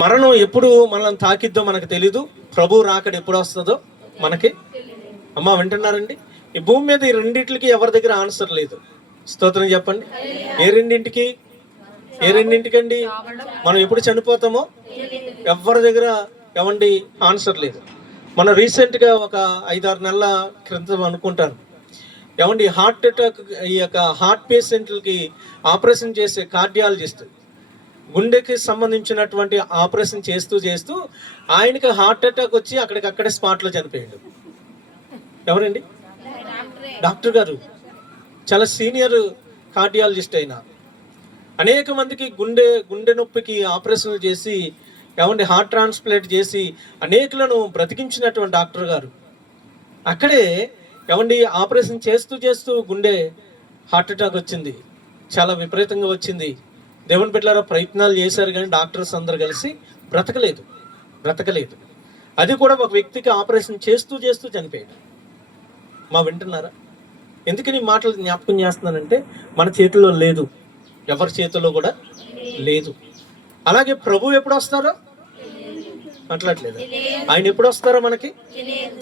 మరణం ఎప్పుడు మనల్ని తాకిద్దో మనకు తెలీదు. ప్రభు రాకడ ఎప్పుడు వస్తుందో మనకి. అమ్మ వింటున్నారండి? ఈ భూమి మీద ఈ రెండింటికి ఎవరి దగ్గర ఆన్సర్ లేదు. స్తోత్రం చెప్పండి. ఏ రెండింటికండి? మనం ఎప్పుడు చనిపోతామో ఎవరి దగ్గర ఎవండి ఆన్సర్ లేదు. మనం రీసెంట్గా ఒక 5-6 నెలల క్రితం అనుకుంటాను, ఏమండి హార్ట్ అటాక్, ఈ యొక్క హార్ట్ పేషెంట్లకి ఆపరేషన్ చేసే కార్డియాలజిస్ట్, గుండెకి సంబంధించినటువంటి ఆపరేషన్ చేస్తూ ఆయనకి హార్ట్ అటాక్ వచ్చి అక్కడికక్కడే స్పాట్లో చనిపోయాడు. ఎవరండి? డాక్టర్ గారు, చాలా సీనియర్ కార్డియాలజిస్ట్ అయినా అనేక మందికి గుండె నొప్పికి ఆపరేషన్లు చేసి, ఏమండి హార్ట్ ట్రాన్స్ప్లాంట్ చేసి అనేకులను బ్రతికించినటువంటి డాక్టర్ గారు అక్కడే ఏమండి ఆపరేషన్ చేస్తూ గుండె హార్ట్ అటాక్ వచ్చింది. చాలా విపరీతంగా వచ్చింది. దేవుని బిడ్డలారా ప్రయత్నాలు చేశారు కానీ డాక్టర్స్ అందరు కలిసి బ్రతకలేదు. అది కూడా ఒక వ్యక్తికి ఆపరేషన్ చేస్తూ చనిపోయాడు. మా వింటున్నారా? ఎందుకని ఈ మాటలు జ్ఞాపకం చేస్తున్నానంటే మన చేతిలో లేదు, ఎవరి చేతిలో కూడా లేదు. అలాగే ప్రభు ఎప్పుడు వస్తారో మాట్లాడలేదు. ఆయన ఎప్పుడు వస్తారో మనకి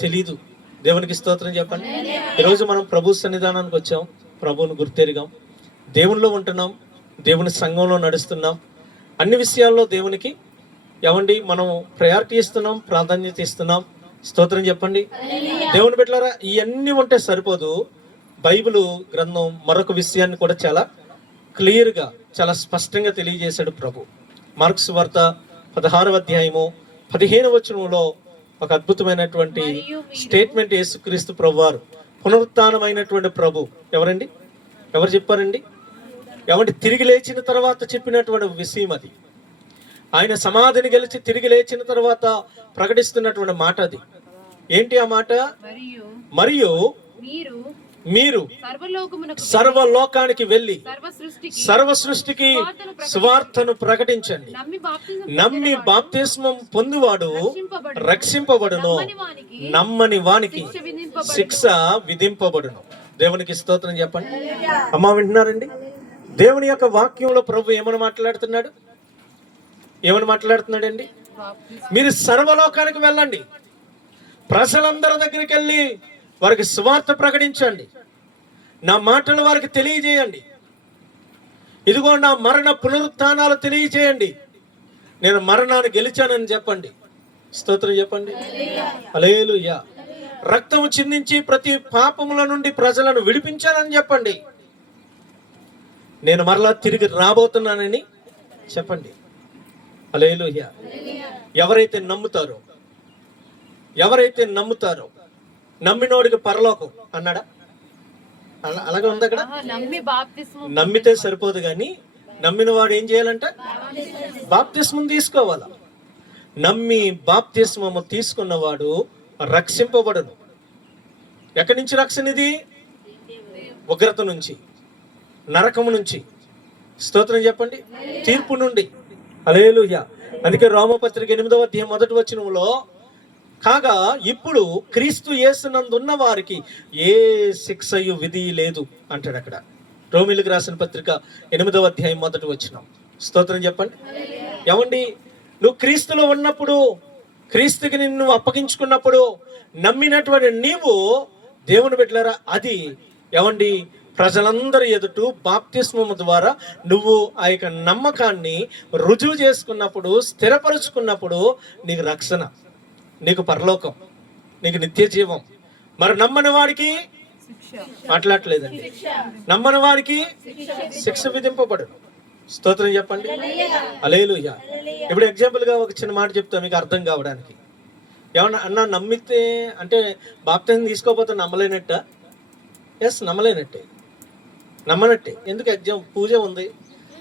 తెలీదు. దేవునికి స్తోత్రం చెప్పండి. ఈరోజు మనం ప్రభు సన్నిధానానికి వచ్చాం, ప్రభువును గుర్తెరిగాం, దేవునిలో ఉంటున్నాం, దేవుని సంఘంలో నడుస్తున్నాం. అన్ని విషయాల్లో దేవునికి ఏమండి మనం ప్రయారిటీ ఇస్తున్నాం, ప్రాధాన్యత ఇస్తున్నాం. స్తోత్రం చెప్పండి. దేవుని బిడ్డలారా, ఇవన్నీ ఉంటే సరిపోదు. బైబిల్ గ్రంథం మరొక విషయాన్ని కూడా చాలా క్లియర్గా, చాలా స్పష్టంగా తెలియజేశాడు ప్రభు. మార్క్స్ వార్త 16వ అధ్యాయము 15వ వచనంలో ఒక అద్భుతమైనటువంటి స్టేట్మెంట్ యేసుక్రీస్తు ప్రభు వారు, పునరుత్థానమైనటువంటి ప్రభు. ఎవరండి? ఎవరు చెప్పారండి? ఏమంటే తిరిగి లేచిన తర్వాత చెప్పినటువంటి విషయం అది. ఆయన సమాధిని గెలిచి తిరిగి లేచిన తర్వాత ప్రకటిస్తున్నటువంటి మాట అది. ఏంటి ఆ మాట? మరియు మీరు సర్వలోకానికి వెళ్ళి సర్వ సృష్టికి సువార్తను ప్రకటించండి. నమ్మి బాప్తిస్మం పొందువాడు రక్షింపబడును, నమ్మని వానికి శిక్ష విధింపబడును. దేవునికి స్తోత్రం చెప్పండి. అమ్మా వింటున్నారండి? దేవుని యొక్క వాక్యంలో ప్రభు ఏమని మాట్లాడుతున్నాడండి? మీరు సర్వలోకానికి వెళ్ళండి, ప్రజలందరి దగ్గరికి వెళ్ళి వారికి సువార్త ప్రకటించండి, నా మాటలు వారికి తెలియజేయండి. ఇదిగో నా మరణ పునరుత్థానాలు తెలియజేయండి, నేను మరణాన్ని గెలిచానని చెప్పండి. స్తోత్రం చెప్పండి. హల్లెలూయా. రక్తము చిందించి ప్రతి పాపముల నుండి ప్రజలను విడిపించానని చెప్పండి. నేను మరలా తిరిగి రాబోతున్నానని చెప్పండి. హల్లెలూయా. ఎవరైతే నమ్ముతారో నమ్మినోడికి పరలోకం అన్నాడా? అలాగే ఉంది అక్కడ. నమ్మితే సరిపోదు కానీ నమ్మిన వాడు ఏం చేయాలంట? బాప్తిస్మం తీసుకోవాలా. నమ్మి బాప్తిస్మము తీసుకున్నవాడు రక్షింపబడును. ఎక్కడి నుంచి రక్షణ ఇది? ఉగ్రత నుంచి, నరకము నుంచి. స్తోత్రం చెప్పండి. తీర్పు నుండి. హల్లెలూయా. అందుకే రోమపత్రిక 8వ అధ్యాయం 1వ వచనంలో, కాగా ఇప్పుడు క్రీస్తు యేసునందున్న వారికి ఏ శిక్షయు విధి లేదు అంటాడు అక్కడ. రోమీయులకు రాసిన పత్రిక 8వ అధ్యాయం 1వ వచనం. స్తోత్రం చెప్పండి. ఏమండి, నువ్వు క్రీస్తులో ఉన్నప్పుడు, క్రీస్తుకి నిన్ను అప్పగించుకున్నప్పుడు నమ్మినటువంటి నీవు, దేవుని బిడ్డలారా, అది ఏమండి ప్రజలందరి ఎదుట బాప్తిస్మము ద్వారా నువ్వు ఆ యొక్క నమ్మకాన్ని రుజువు చేసుకున్నప్పుడు, స్థిరపరుచుకున్నప్పుడు నీకు రక్షణ, నీకు పరలోకం, నీకు నిత్య జీవం. మరి నమ్మని వాడికి మాట్లాడలేదండి, నమ్మని వారికి శిక్ష విధింపబడు. స్తోత్రం చెప్పండి. హల్లెలూయా. ఇప్పుడు ఎగ్జాంపుల్గా ఒక చిన్న మాట చెప్తా మీకు అర్థం కావడానికి. ఏమన్నా అన్నా నమ్మితే అంటే బాప్తిజం తీసుకోకపోతే నమ్మలేనట్ట? ఎస్, నమ్మనట్టే. ఎందుకు? ఎగ్జామ్ పూజ ఉంది,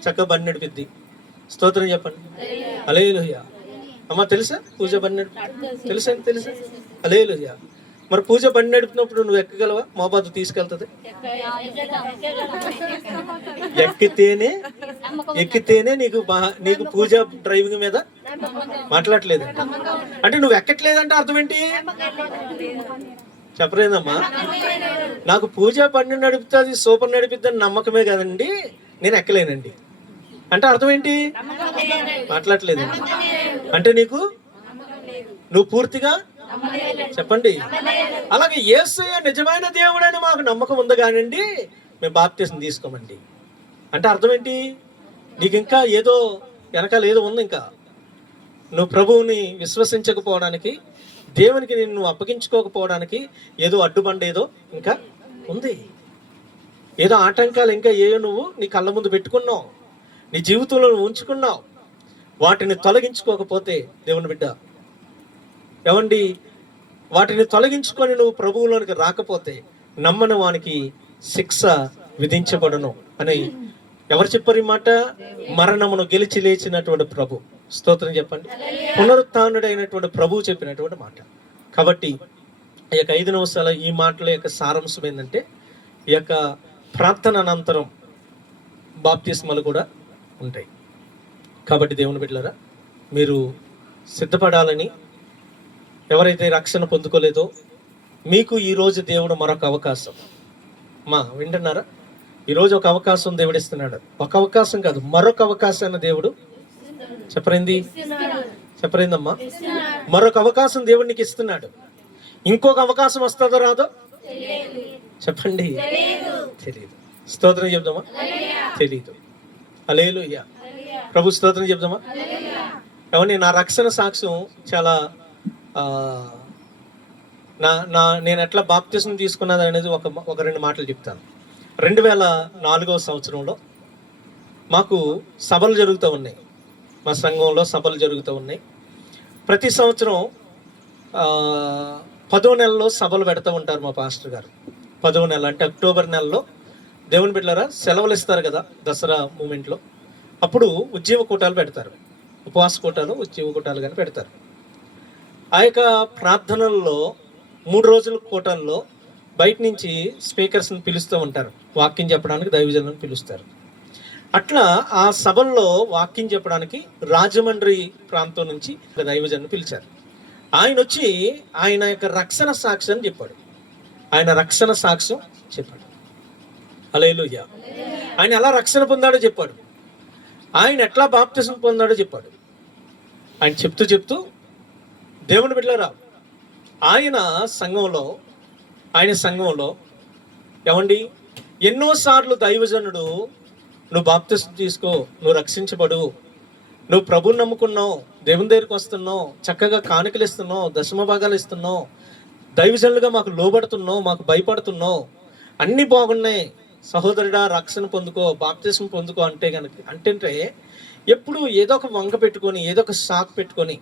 చక్కగా బండి నడిపిద్ది. స్తోత్రం చెప్పండి. హల్లెలూయా. అమ్మ తెలుసా పూజ బండి నడిపి? తెలుసా? హల్లెలూయా. మరి పూజ బండి నడిపినప్పుడు నువ్వు ఎక్కగలవా? మోబాదు తీసుకెళ్తుంది. ఎక్కితేనే నీకు పూజ డ్రైవింగ్ మీద మాట్లాడలేదు అంటే నువ్వు ఎక్కట్లేదంటే అర్థం ఏంటి? చెప్పలేదమ్మా. నాకు పూజ బండి నడుపుతుంది, సూపర్ నడిపిద్దని నమ్మకమే కదండి, నేను ఎక్కలేనండి అంటే అర్థం ఏంటి? మాట్లాడలేదండి. అంటే నీకు నువ్వు పూర్తిగా చెప్పండి. అలాగే యేసయ్య నిజమైన దేవుడని మాకు నమ్మకం ఉంది కానండి మేము బాప్తిసం తీసుకోమండి అంటే అర్థం ఏంటి? నీకు ఇంకా ఏదో వెనకాల ఏదో ఉంది. ఇంకా నువ్వు ప్రభువుని విశ్వసించకపోవడానికి, దేవునికి నిన్ను అప్పగించుకోకపోవడానికి ఏదో అడ్డుబండ ఏదో ఇంకా ఉంది. ఏదో ఆటంకాలు ఇంకా ఏదో నువ్వు నీ కళ్ళ ముందు పెట్టుకున్నావు, నీ జీవితంలో నువ్వు ఉంచుకున్నావు. వాటిని తొలగించుకోకపోతే దేవుని బిడ్డ ఏమండి, వాటిని తొలగించుకొని నువ్వు ప్రభువులోనికి రాకపోతే నమ్మని వానికి శిక్ష విధించబడును అని ఎవరు చెప్పారు ఈ మాట? మరణమును గెలిచి లేచినటువంటి ప్రభు. స్తోత్రం చెప్పండి. పునరుత్థానుడైనటువంటి ప్రభువు చెప్పినటువంటి మాట. కాబట్టి ఈ యొక్క 5 నిమిషాల ఈ మాటల యొక్క సారాంశం ఏంటంటే, ఈ యొక్క ప్రార్థన అనంతరం బాప్తిస్మలు కూడా ఉంటాయి. కాబట్టి దేవుని బిడ్డలారా, మీరు సిద్ధపడాలని, ఎవరైతే రక్షణ పొందుకోలేదో మీకు ఈరోజు దేవుడు మరొక అవకాశం వింటున్నారా? ఈరోజు ఒక అవకాశం దేవుడు ఇస్తున్నాడు. ఒక అవకాశం కాదు, మరొక అవకాశాన్ని దేవుడు చెప్పరేందమ్మా, మరొక అవకాశం దేవుడు నీకు ఇస్తున్నాడు. ఇంకొక అవకాశం వస్తుందో రాదో చెప్పండి, తెలియదు. స్తోత్రం చెప్దామా? తెలీదు. హల్లెలూయా. ప్రభు స్తోత్రం చెప్దామా? ఏమండి, నా రక్షణ సాక్ష్యం చాలా నేను ఎట్లా బాప్తిసం తీసుకున్నది అనేది ఒక 2 మాటలు చెప్తాను. 2004వ సంవత్సరంలో మాకు సభలు జరుగుతూ ఉన్నాయి. మా సంఘంలో సభలు జరుగుతూ ఉన్నాయి. ప్రతి సంవత్సరం 10వ నెలలో సభలు పెడతా ఉంటారు మా పాస్టర్ గారు. 10వ నెల అంటే అక్టోబర్ నెలలో దేవుని బిడ్డలారా సెలవులు ఇస్తారు కదా, దసరా మూమెంట్లో. అప్పుడు ఉద్యోగ కూటాలు పెడతారు, ఉపవాస కూటాలు, ఉద్యోగ కూటాలు కానీ పెడతారు. ఆ యొక్క ప్రార్థనల్లో 3 రోజుల కూటాల్లో బయట నుంచి స్పీకర్స్ని పిలుస్తూ ఉంటారు, వాక్యం చెప్పడానికి దైవజనులను పిలుస్తారు. అట్లా ఆ సభల్లో వాక్యం చెప్పడానికి రాజమండ్రి ప్రాంతం నుంచి దైవజనుని పిలిచారు. ఆయన వచ్చి ఆయన యొక్క రక్షణ సాక్ష్యం చెప్పాడు. ఆయన రక్షణ సాక్ష్యం చెప్పాడు. హల్లెలూయా. ఆయన ఎలా రక్షణ పొందాడో చెప్పాడు. ఆయన ఎట్లా బాప్తిసం పొందాడో చెప్పాడు. ఆయన చెప్తూ దేవుని బిడ్డలారా, ఆయన సంఘంలో ఏమండి, ఎన్నోసార్లు దైవజనుడు నువ్వు బాప్తిసం తీసుకో, నువ్వు రక్షించబడు, నువ్వు ప్రభువుని నమ్ముకున్నావు, దేవుని దగ్గరికి వస్తున్నావు, చక్కగా కానుకలు ఇస్తున్నావు, దశమ భాగాలు ఇస్తున్నావు, దైవజనులుగా మాకు లోబడుతున్నావు, మాకు భయపడుతున్నావు, అన్నీ బాగున్నాయి, సహోదరుడా రక్షణ పొందుకో, బాప్తిసం పొందుకో అంటే ఎప్పుడు ఏదో ఒక వంక పెట్టుకొని, ఏదో ఒక షాక్ పెట్టుకొని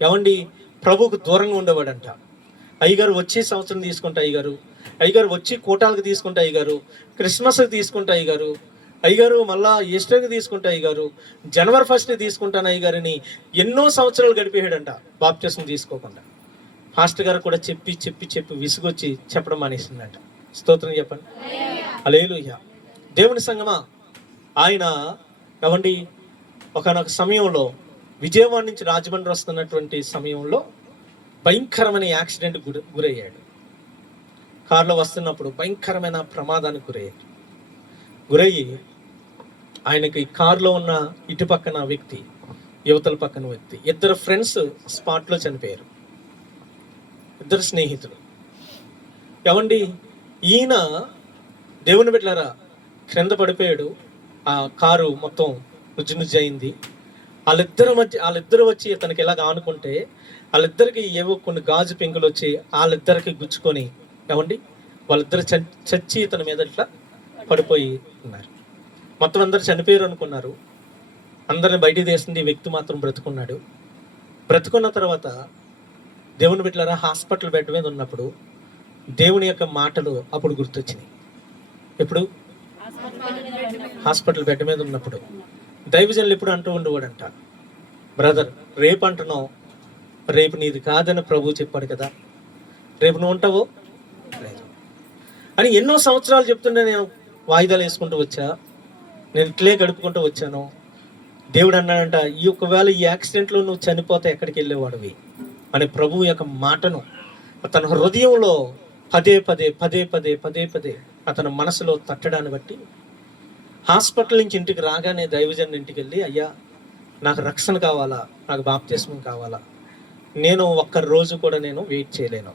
ఏమండి ప్రభువుకు దూరంగా ఉండేవాడంట. అయ్యగారు వచ్చే సంవత్సరం తీసుకుంటా, అయ్యగారు వచ్చి కూటాలకు తీసుకుంటా, క్రిస్మస్కి తీసుకుంటా, అయ్యగారు మళ్ళా ఈస్టర్కి తీసుకుంటా, జనవరి 1st తీసుకుంటాను అయ్యగారిని ఎన్నో సంవత్సరాలు గడిపేయాడంట బాప్తిసం తీసుకోకుండా. పాస్టర్ గారు కూడా చెప్పి విసుగొచ్చి చెప్పడం మానేసిందంట. స్తోత్రం చెప్పండి. హల్లెలూయా. దేవుని సంగమా, ఆయన ఏమండి ఒకనొక సమయంలో విజయవాడ నుంచి రాజమండ్రి వస్తున్నటువంటి సమయంలో భయంకరమైన యాక్సిడెంట్ గురయ్యాడు. కారులో వస్తున్నప్పుడు భయంకరమైన ప్రమాదానికి గురయ్యి ఆయనకి కారులో ఉన్న ఇటు పక్కన వ్యక్తి, యువతల పక్కన వ్యక్తి, 2 ఫ్రెండ్స్ స్పాట్లో చనిపోయారు. 2 స్నేహితులు. ఏమండి, ఈయన దేవుని బిడ్డలారా క్రింద పడిపోయాడు. ఆ కారు మొత్తం నుజ్జు అయింది. వాళ్ళిద్దరు వచ్చి ఇతనికి ఎలాగ ఆనుకుంటే వాళ్ళిద్దరికి ఏవో కొన్ని గాజు పెంకులు వచ్చి వాళ్ళిద్దరికి గుచ్చుకొని ఏమండి వాళ్ళిద్దరు చచ్చి ఇతని మీద ఇట్లా పడిపోయి ఉన్నారు. మొత్తం అందరు చనిపోయారు అనుకున్నారు. అందరిని బయటికి తీసింది, ఈ వ్యక్తి మాత్రం బ్రతుకున్నాడు. బ్రతుకున్న తర్వాత దేవుని బిడ్డలారా హాస్పిటల్ బెడ్ మీద ఉన్నప్పుడు దేవుని యొక్క మాటలు అప్పుడు గుర్తొచ్చినాయి. ఎప్పుడు? హాస్పిటల్ బెడ్ మీద ఉన్నప్పుడు దైవజనులు ఎప్పుడు అంటూ ఉండేవాడంట, బ్రదర్ రేపు అంటున్నావు, రేపు నీది కాదని ప్రభు చెప్పాడు కదా, రేపు నువ్వు ఉంటావో లేదు అని ఎన్నో సంవత్సరాలు చెప్తుంటే నేను వాయిదాలు వేసుకుంటూ వచ్చా, నేను ఇట్లే గడుపుకుంటూ వచ్చాను. దేవుడు అన్నాడంట, ఈ ఒకవేళ ఈ యాక్సిడెంట్లో నువ్వు చనిపోతే ఎక్కడికి వెళ్ళేవాడివి అని ప్రభువు యొక్క మాటను తన హృదయంలో పదే పదే అతని మనసులో తట్టడాన్ని బట్టి హాస్పిటల్ నుంచి ఇంటికి రాగానే దైవజన్ ఇంటికి వెళ్ళి, అయ్యా నాకు రక్షణ కావాలా, నాకు బాప్తిస్మం కావాలా, నేను ఒక్క రోజు కూడా నేను వెయిట్ చేయలేను,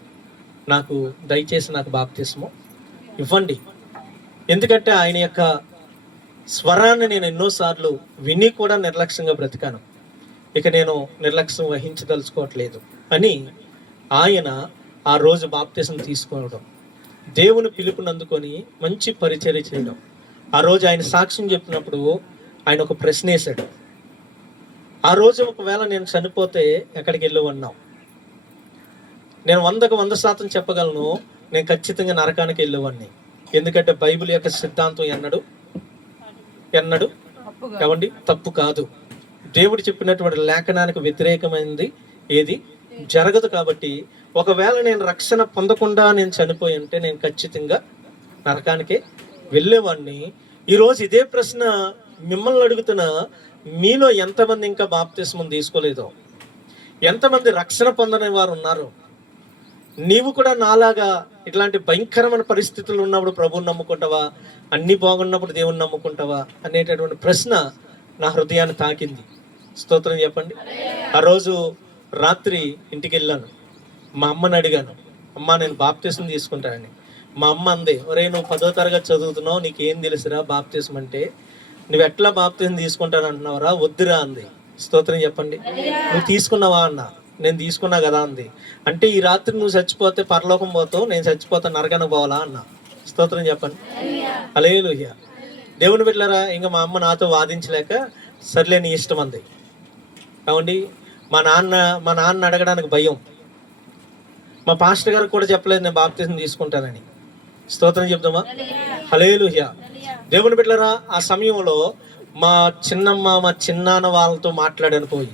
నాకు దయచేసి నాకు బాప్తిస్మం ఇవ్వండి. ఎందుకంటే ఆయన యొక్క స్వరాన్ని నేను ఎన్నోసార్లు విని కూడా నిర్లక్ష్యంగా బ్రతికాను. ఇక నేను నిర్లక్ష్యం వహించదలుచుకోవట్లేదు అని ఆయన ఆ రోజు బాప్తిసం తీసుకోవడం, దేవుని పిలుపునందుకొని మంచి పరిచర్య చేయడం. ఆ రోజు ఆయన సాక్ష్యం చెప్పినప్పుడు ఆయన ఒక ప్రశ్న వేశాడు. ఆ రోజు ఒకవేళ నేను చనిపోతే ఎక్కడికి వెళ్ళి ఉన్నాం? నేను 100% చెప్పగలను, నేను ఖచ్చితంగా నరకానికి వెళ్ళేవాడిని. ఎందుకంటే బైబిల్ యొక్క సిద్ధాంతం ఎన్నడు ఏమండి తప్పు కాదు. దేవుడు చెప్పినటువంటి లేఖనానికి వ్యతిరేకమైనది ఏది జరగదు. కాబట్టి ఒకవేళ నేను రక్షణ పొందకుండా నేను చనిపోయి ఉంటే నేను ఖచ్చితంగా నరకానికే వెళ్ళేవాడిని. ఈరోజు ఇదే ప్రశ్న మిమ్మల్ని అడుగుతున్నా, మీలో ఎంతమంది ఇంకా బాప్తిస్మం తీసుకోలేదో, ఎంతమంది రక్షణ పొందని వారు ఉన్నారు? నీవు కూడా నాలాగా ఇట్లాంటి భయంకరమైన పరిస్థితులు ఉన్నప్పుడు ప్రభువుని నమ్ముకుంటావా, అన్ని బాగున్నప్పుడు దేవుని నమ్ముకుంటావా అనేటటువంటి ప్రశ్న నా హృదయాన్ని తాకింది. స్తోత్రం చెప్పండి. ఆ రోజు రాత్రి ఇంటికి వెళ్ళాను. మా అమ్మని అడిగాను, అమ్మ నేను బాప్తిస్మం తీసుకుంటానని. మా అమ్మ అంది, ఒరే నువ్వు 10వ తరగతి చదువుతున్నావు, నీకేం తెలుసురా బాప్తిస్మం అంటే, నువ్వు ఎట్లా బాప్తిస్మం తీసుకుంటానంటున్నావురా, వద్దురా అంది. స్తోత్రం చెప్పండి. నువ్వు తీసుకున్నావా అన్న. నేను తీసుకున్నా కదా అంది. అంటే ఈ రాత్రి నువ్వు చచ్చిపోతే పరలోకం పోతావు, నేను చచ్చిపోతే నరకానికి పోవాలా అన్న. స్తోత్రం చెప్పండి. హల్లెలూయా. దేవుని బిడ్డలారా, ఇంకా మా అమ్మ నాతో వాదించలేక సర్లే నీ ఇష్టం అంది. కావండి, మా నాన్న అడగడానికి భయం. మా పాస్టర్ గారికి కూడా చెప్పలేదు నేను బాప్తిస్మం తీసుకుంటానని. స్తోత్రం చెప్దామా? హల్లెలూయా. దేవుని బిడ్డలారా, ఆ సమయంలో మా చిన్నమ్మ మా చిన్నాన్న వాళ్ళతో మాట్లాడినప్పుడు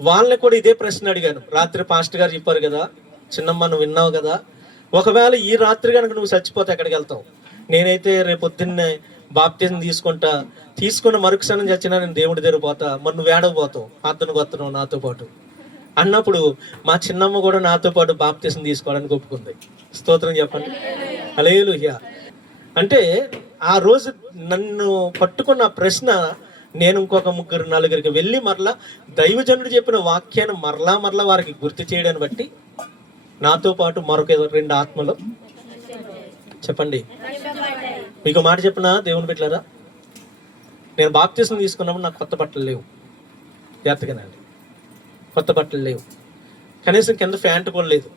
వాళ్ళని కూడా ఇదే ప్రశ్న అడిగాను. రాత్రి పాస్టర్ గారు చెప్పారు కదా, చిన్నమ్మ నువ్వు విన్నావు కదా, ఒకవేళ ఈ రాత్రి కనుక నువ్వు చచ్చిపోతే ఎక్కడికి వెళ్తావు? నేనైతే రేపు పొద్దున్నే బాప్తిజం తీసుకున్న మరుక్షణం చచ్చినా నేను దేవుడి దగ్గర పోతా, మరి నువ్వు ఏడకపోతావు, అతను వస్తున్నావు నాతో పాటు అన్నప్పుడు మా చిన్నమ్మ కూడా నాతో పాటు బాప్తిజం తీసుకోవడానికి ఒప్పుకుంది. స్తోత్రం చెప్పండి. హల్లెలూయా. అంటే ఆ రోజు నన్ను పట్టుకున్న ప్రశ్న, నేను ఇంకొక 3-4 వెళ్ళి మరలా దైవజనుడు చెప్పిన వాక్యాన్ని మరలా వారికి గుర్తు చేయడాన్ని బట్టి నాతో పాటు మరొక 2 ఆత్మలు చెప్పండి. మీకు మాట చెప్పిన దేవుని బిడ్డలారా, నేను బాప్తిస్మం తీసుకున్నప్పుడు నాకు కొత్త బట్టలు లేవు. జాగ్రత్తగానండి, కొత్త బట్టలు లేవు. కనీసం కింద ప్యాంటు కూడా లేదు.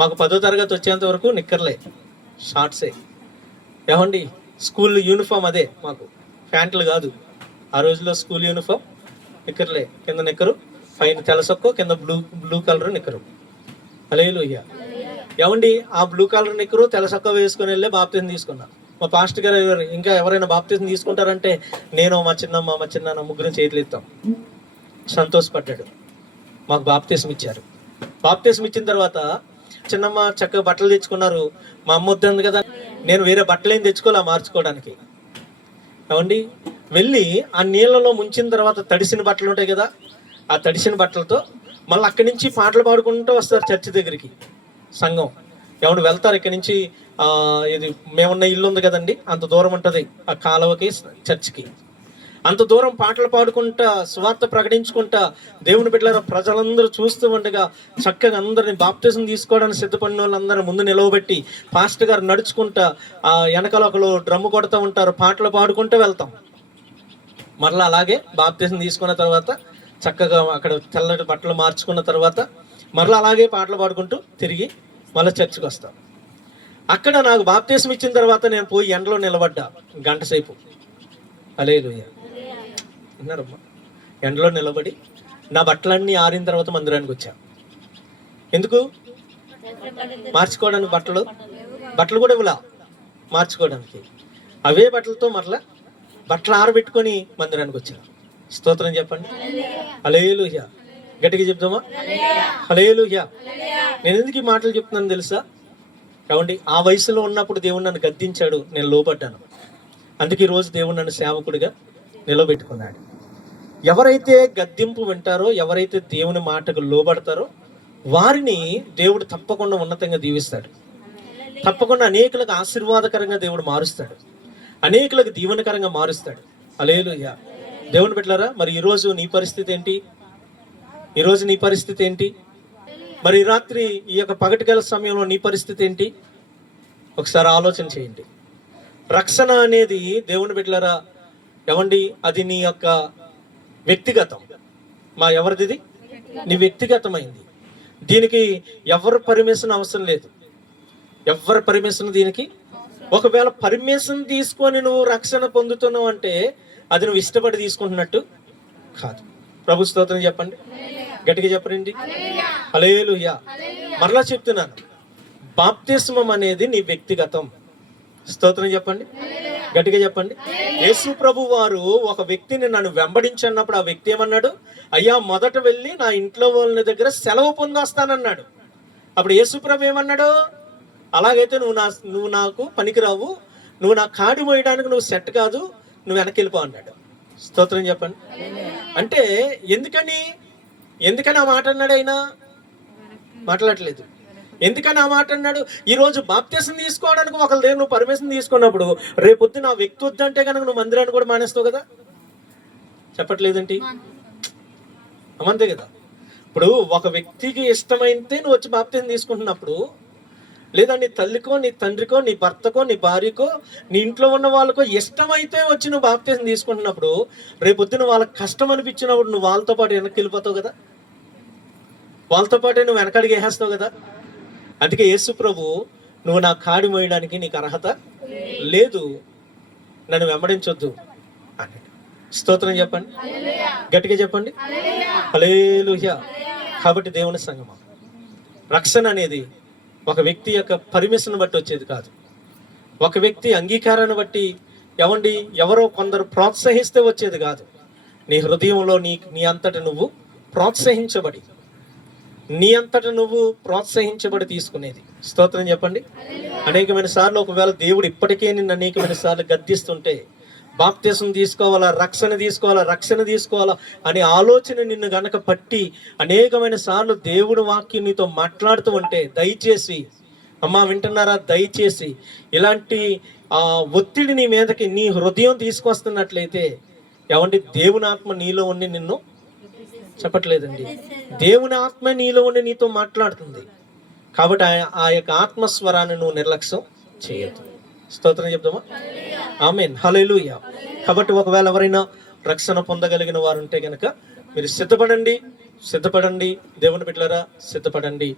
మాకు 10వ తరగతి వచ్చేంత వరకు నిక్కర్లే, షార్ట్సే. ఏమండి, స్కూల్ యూనిఫామ్ అదే మాకు, ప్యాంట్లు కాదు. ఆ రోజుల్లో స్కూల్ యూనిఫామ్ నిక్కర్లే, కింద నిక్కరు, పైన తెల్లసొక్క, కింద బ్లూ కలర్ నిక్కరు. హల్లెలూయా. ఏమండి, ఆ బ్లూ కలర్ నిక్కరు తెల్లసొక్క వేసుకొని వెళ్ళి బాప్తిజం తీసుకున్నా. మా పాస్టర్ గారు ఇంకా ఎవరైనా బాప్తిజం తీసుకుంటారంటే నేను మా చిన్నాన్న 3 చేతులు ఎత్తాం. సంతోషపడ్డాడు. మాకు బాప్తిజం ఇచ్చారు. బాప్తిజం ఇచ్చిన తర్వాత చిన్నమ్మ చక్కగా బట్టలు తెచ్చుకున్నారు. మా అమ్మ వద్దంది కదా, నేను వేరే బట్టలు ఏం తెచ్చుకోలే మార్చుకోవడానికి. ఏమండి, వెళ్ళి ఆ నీళ్ళలో ముంచిన తర్వాత తడిసిన బట్టలు ఉంటాయి కదా, ఆ తడిసిన బట్టలతో మళ్ళీ అక్కడి నుంచి పాటలు పాడుకుంటూ వస్తారు చర్చి దగ్గరికి. సంఘం ఏమన్నా వెళ్తారు ఇక్కడి నుంచి. ఇది మేమున్న ఇల్లు ఉంది కదండి, అంత దూరం ఉంటుంది ఆ కాలువకి చర్చికి. అంత దూరం పాటలు పాడుకుంటా సువార్త ప్రకటించుకుంటా దేవుని బిడ్డలారా ప్రజలందరూ చూస్తూ ఉండగా చక్కగా అందరిని బాప్తిజం తీసుకోవడానికి సిద్ధపడిన వాళ్ళందరూ ముందు నిలవబెట్టి పాస్టర్ గారు నడుచుకుంటా వెనకాల ఒకరు డ్రమ్ము కొడుతూ ఉంటారు, పాటలు పాడుకుంటూ వెళ్తాం. మరలా అలాగే బాప్తిజం తీసుకున్న తర్వాత చక్కగా అక్కడ తెల్లటి బట్టలు మార్చుకున్న తర్వాత మరలా అలాగే పాటలు పాడుకుంటూ తిరిగి మళ్ళీ చర్చికి వస్తాం. అక్కడ నాకు బాప్తిజం ఇచ్చిన తర్వాత నేను పోయి ఎండలో నిలబడ్డా 1 గంట సేపు. హల్లెలూయా. విన్నారమ్మా? ఎండలో నిలబడి నా బట్టలన్నీ ఆరిన తర్వాత మందిరానికి వచ్చా. ఎందుకు? మార్చుకోవడానికి బట్టలు కూడా ఇవ్వలా మార్చుకోవడానికి. అవే బట్టలతో మరలా బట్టలు ఆరబెట్టుకొని మందిరానికి వచ్చా. స్తోత్రం చెప్పండి. హల్లెలూయా. గట్టిగా చెప్తామా? హల్లెలూయా. నేను ఎందుకు ఈ మాటలు చెప్తున్నాను తెలుసా? కాబట్టి ఆ వయసులో ఉన్నప్పుడు దేవుడు నన్ను గద్దించాడు, నేను లోబడ్డాను. అందుకే ఈరోజు దేవుడు నన్ను సేవకుడిగా నిలబెట్టుకున్నాడు. ఎవరైతే గద్దింపు వింటారో, ఎవరైతే దేవుని మాటకు లోబడతారో వారిని దేవుడు తప్పకుండా ఉన్నతంగా దీవిస్తాడు. తప్పకుండా అనేకులకు ఆశీర్వాదకరంగా దేవుడు మారుస్తాడు, అనేకులకు దీవెనకరంగా మారుస్తాడు. హల్లెలూయా. దేవుని బిడ్డలారా, మరి ఈరోజు నీ పరిస్థితి ఏంటి? ఈరోజు నీ పరిస్థితి ఏంటి? మరి ఈ రాత్రి ఈ యొక్క పగటిగల సమయంలో నీ పరిస్థితి ఏంటి? ఒకసారి ఆలోచన చేయండి. రక్షణ అనేది దేవుని బిడ్డలారా ఏమండి, అది నీ యొక్క వ్యక్తిగతం. ఎవరిది? నీ వ్యక్తిగతమైంది. దీనికి ఎవరు పర్మిషన్ అవసరం లేదు. ఎవరు పర్మిషన్ దీనికి? ఒకవేళ పర్మిషన్ తీసుకొని నువ్వు రక్షణ పొందుతున్నావు అంటే అది నువ్వు ఇష్టపడి తీసుకుంటున్నట్టు కాదు. ప్రభు స్తోత్రం చెప్పండి, గట్టిగా చెప్పండి. హల్లెలూయా. మరలా చెప్తున్నాను, బాప్తిస్మం అనేది నీ వ్యక్తిగతం. స్తోత్రం చెప్పండి, గట్టిగా చెప్పండి. యేసు ప్రభు వారు ఒక వ్యక్తిని నన్ను వెంబడించన్నప్పుడు ఆ వ్యక్తి ఏమన్నాడు? అయ్యా, మొదట వెళ్ళి నా ఇంట్లో వాళ్ళ దగ్గర సెలవు పొందొస్తానన్నాడు. అప్పుడు యేసు ప్రభు ఏమన్నాడు? అలాగైతే నువ్వు నాకు పనికిరావు, నువ్వు నా కాడి మోయడానికి నువ్వు సెట్ కాదు, నువ్వు వెనక్కి వెళ్ళిపో అన్నాడు. స్తోత్రం చెప్పండి. అంటే ఎందుకని ఆ మాట అన్నాడు? అయినా మాట్లాడలేదు. ఎందుకని ఆ మాట అన్నాడు? ఈరోజు బాప్తిసం తీసుకోవడానికి ఒకరి దగ్గర నువ్వు పర్మిషన్ తీసుకున్నప్పుడు రేపొద్దు నా వ్యక్తి వద్దంటే కనుక నువ్వు మందిరాన్ని కూడా మానేస్తావు కదా. చెప్పట్లేదేంటి? అమంతే కదా. ఇప్పుడు ఒక వ్యక్తికి ఇష్టమైతే నువ్వు వచ్చి బాప్తిసం తీసుకుంటున్నప్పుడు, లేదా నీ తల్లికో నీ తండ్రికో నీ భర్తకో నీ భార్యకో నీ ఇంట్లో ఉన్న వాళ్ళకో ఇష్టమైతే వచ్చి నువ్వు బాప్తిసం తీసుకుంటున్నప్పుడు రేపొద్దున వాళ్ళకి కష్టం అనిపించినప్పుడు నువ్వు వాళ్ళతో పాటు వెనక్కి వెళ్ళిపోతావు కదా. వాళ్ళతో పాటే నువ్వు వెనకడికి వేసేస్తావు కదా. అందుకే యేసు ప్రభు నువ్వు నా కాడి మోయడానికి నీకు అర్హత లేదు, నన్ను వెంబడించొద్దు అని. స్తోత్రం చెప్పండి, గట్టిగా చెప్పండి. హల్లెలూయా. కాబట్టి దేవుని సంగమా, రక్షణ అనేది ఒక వ్యక్తి యొక్క పర్మిషన్ బట్టి వచ్చేది కాదు. ఒక వ్యక్తి అంగీకారాన్ని బట్టి ఎవరో కొందరు ప్రోత్సహిస్తే వచ్చేది కాదు. నీ హృదయంలో నీ అంతట నువ్వు ప్రోత్సహించబడి తీసుకునేది. స్తోత్రం చెప్పండి. అనేకమైన సార్లు ఒకవేళ దేవుడు ఇప్పటికే నిన్ను అనేకమైన సార్లు గద్దిస్తుంటే, బాప్తిసం తీసుకోవాలా, రక్షణ తీసుకోవాలా అనే ఆలోచన నిన్ను గనక పట్టి అనేకమైన సార్లు దేవుడు వాక్యం నీతో మాట్లాడుతూ ఉంటే, దయచేసి అమ్మా వింటున్నారా, దయచేసి ఇలాంటి ఒత్తిడి నీ మీదకి నీ హృదయం తీసుకొస్తున్నట్లయితే దేవుని ఆత్మ నీలో ఉండి నిన్ను చెప్పట్లేదండి, దేవుని ఆత్మ నీలో ఉండి నీతో మాట్లాడుతుంది. కాబట్టి ఆ యొక్క ఆత్మస్వరాన్ని నువ్వు నిర్లక్ష్యం చేయొద్దు. స్తోత్రం చెప్దామా? ఆమేన్, హల్లెలూయా. కాబట్టి ఒకవేళ ఎవరైనా రక్షణ పొందగలిగిన వారు ఉంటే గనక మీరు సిద్ధపడండి. దేవుని బిడ్డలారా, సిద్ధపడండి.